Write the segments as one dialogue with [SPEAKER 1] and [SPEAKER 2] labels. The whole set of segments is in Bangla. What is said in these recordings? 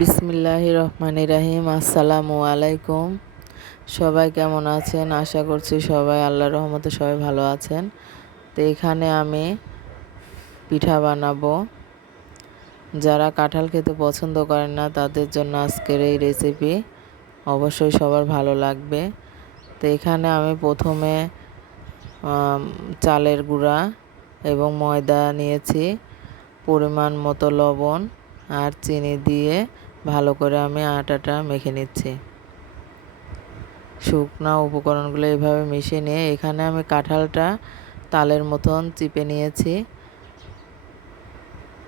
[SPEAKER 1] বিসমিল্লাহ রহমান রাহিম। আসসালামু আলাইকুম। সবাই কেমন আছেন? আশা করছি সবাই আল্লাহ রহমতে সবাই ভালো আছেন। তো এখানে আমি পিঠা বানাবো। যারা কাঁঠাল খেতে পছন্দ করেন না, তাদের জন্য আজকের এই রেসিপি অবশ্যই সবার ভালো লাগবে। তো এখানে আমি প্রথমে চালের গুঁড়া এবং ময়দা নিয়েছি, পরিমাণ মতো লবণ। আর চিনি দিয়ে ভালো করে আমি আটাটা মেখে নিচ্ছি। শুকনো উপকরণগুলো এভাবে মিশিয়ে নিয়ে এখানে আমি কাঁঠালটা তালের মতন চিপে নিয়েছি।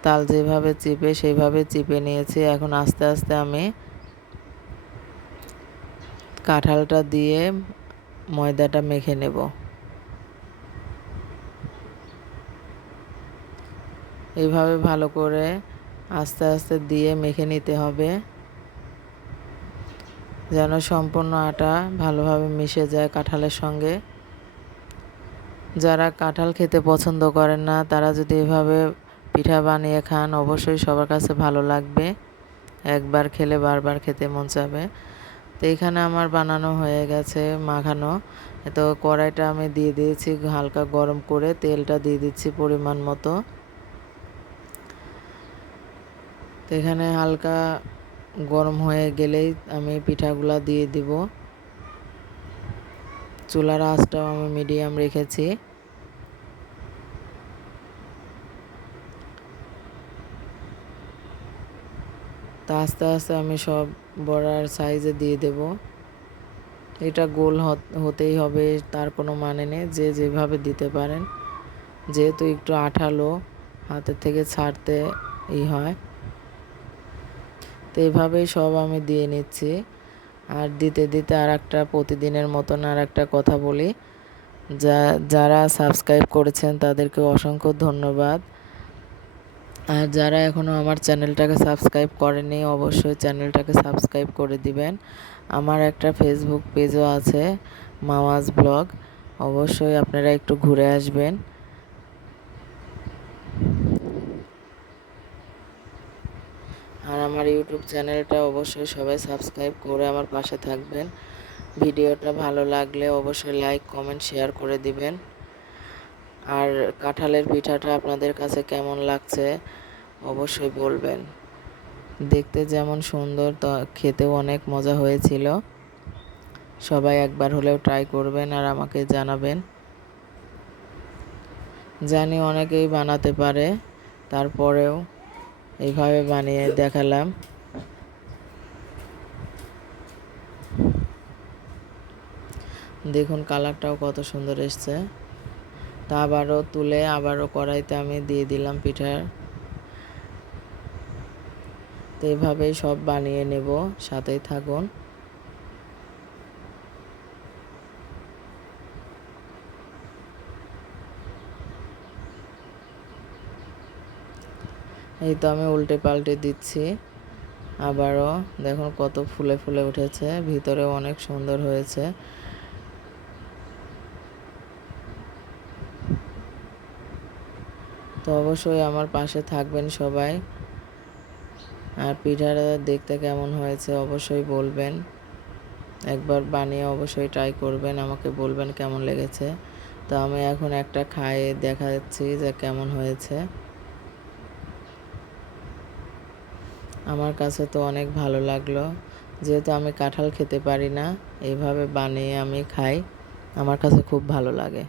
[SPEAKER 1] তাল যেভাবে চিপে সেইভাবে চিপে নিয়েছি। এখন আস্তে আস্তে আমি কাঁঠালটা দিয়ে ময়দাটা মেখে নেব। এইভাবে ভালো করে আস্তে আস্তে দিয়ে মেখে নিতে হবে। যেন সম্পূর্ণ আটা ভালোভাবে মিশে যায় কাঁঠালের সঙ্গে। যারা কাঁঠাল খেতে পছন্দ করেন না, তারা যদি এভাবে পিঠা বানিয়ে খান, অবশ্যই সবার কাছে ভালো লাগবে। একবার খেলে বারবার খেতে মন চাবে। তো এখানে আমার বানানো হয়ে গেছে মাখানো। তো কড়াইটা আমি দিয়ে দিয়েছি হালকা গরম করে, তেলটা দিয়ে দিচ্ছি পরিমাণ মতো। তো এখানে হালকা গরম হয়ে গেলেই আমি পিঠাগুলা দিয়ে দিব। চুলার আঁচটাও আমি মিডিয়াম রেখেছি। তা আস্তে আস্তে আমি সব বড়ার সাইজে দিয়ে দেব। এটা গোল হতেই হবে, তার কোনো মানে নেই, যে যেভাবে দিতে পারেন। যেহেতু একটু আঠালো, হাতের থেকে ছাড়তে ই হয়। তো এভাবেই সব আমি দিয়ে নিচ্ছি। আর দিতে দিতে আর একটা প্রতিদিনের মতন আর একটা কথা বলি। যা, যারা সাবস্ক্রাইব করেছেন তাদেরকে অসংখ্য ধন্যবাদ। আর যারা এখনও আমার চ্যানেলটাকে সাবস্ক্রাইব করেনি অবশ্যই চ্যানেলটাকে সাবস্ক্রাইব করে দিবেন। আমার একটা ফেসবুক পেজও আছে মাওয়াজ ব্লগ। অবশ্যই আপনারা একটু ঘুরে আসবেন আর আমার ইউটিউব চ্যানেলটা অবশ্যই সবাই সাবস্ক্রাইব করে আমার পাশে থাকবেন। ভিডিওটা ভালো লাগলে অবশ্যই লাইক, কমেন্ট, শেয়ার করে দিবেন। আর কাঁঠালের পিঠাটা আপনাদের কাছে কেমন লাগছে অবশ্যই বলবেন। দেখতে যেমন সুন্দর খেতেও অনেক মজা হয়েছিল। সবাই একবার হলেও ট্রাই করবেন আর আমাকে জানাবেন। জানি অনেকেই বানাতে পারে, তারপরেও এইভাবে বানিয়ে দেখালাম। দেখুন কালারটাও কত সুন্দর এসছে। তা আবারও তুলে আবারও কড়াইতে আমি দিয়ে দিলাম পিঠার। তো এইভাবেই সব বানিয়ে নেব, সাথেই থাকুন। এই তো আমি উল্টে পাল্টে দিচ্ছি। আবারও দেখুন কত ফুলে ফুলে উঠেছে ভিতরে অনেক সুন্দর হয়েছে। তো অবশ্যই আমার পাশে থাকবেন সবাই। আর পিঠাটা দেখতে কেমন হয়েছে অবশ্যই বলবেন। একবার বানিয়ে অবশ্যই ট্রাই করবেন, আমাকে বলবেন কেমন লেগেছে। তো আমি এখন একটা খায়ে দেখা দেখাচ্ছি যে কেমন হয়েছে। আমার কাছে তো অনেক ভালো লাগল, যেহেতু আমি কাঁঠাল খেতে পারি না এইভাবে বানিয়ে আমি খাই, আমার কাছে খুব ভালো লাগে।